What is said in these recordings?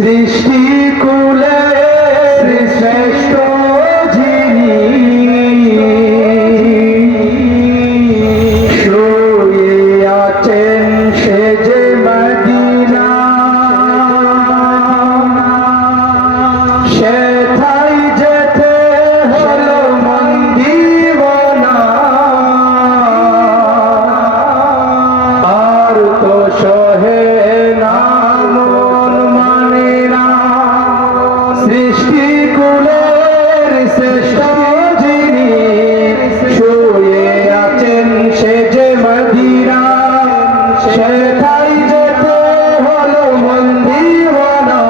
সৃষ্টি কুলে শ্রেষ্ঠ যিনি শুয়ে আছেন সে যে মদিনা সেথায় যেতে হলো মন দিওয়ানা আর তো সহে না মন মানে না সৃষ্টি কুলের শ্রেষ্ঠ যিনি শুয়ে আছেন সে যে মদিনা সেথায় যেতে হলো মন দিওয়ানা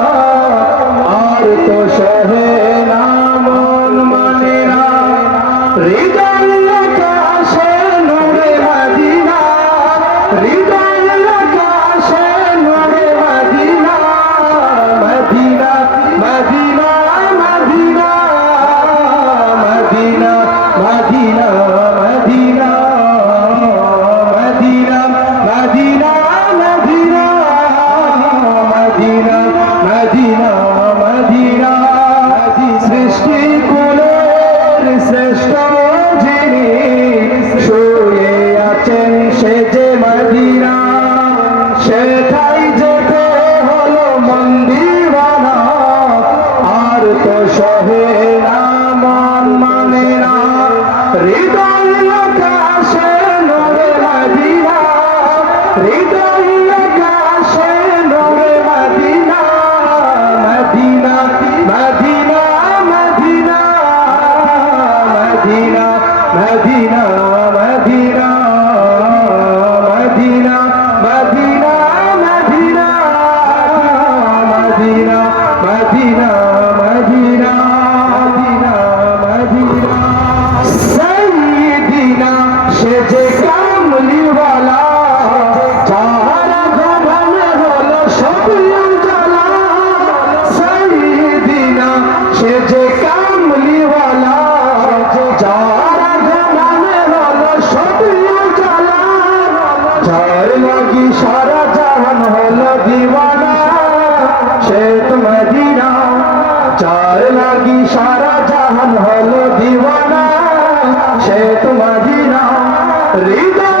আর তো সহে না মন মানে না হৃদয় আকাশে নূরে মদিনা হৃদয় আকাশে নূরে Medina Medina Medina Medina Medina Medina Medina Medina Medina Medina Medina Medina Medina সৃষ্টি কুলের শ্রেষ্ঠ যিনি শুয়ে আছেন সে যে মদিনা সেথায় যেতে হলো মন দিওয়ানা আর তো সহে না মন মানে না হৃদয় আকাশে নূরে মদিনা হৃদয় আকাশে নূরে Medina Medina Medina Medina Medina Medina Medina Medina Medina Medina Medina Medina Medina Medina Medina সাইয়্যিদিনা সে যে কামলিওয়ালা যার গগনে হলো সব উজালা সাইয়্যিদিনা সে যে কামলিওয়ালা যার গগনে হলো সব উজালা যার লাগি সারা জাহান হলো দিওয়ানা সে তো মদিনা যার লাগি সারা জাহান হলো দিওয়ানা সে তো মদিনা হৃদয়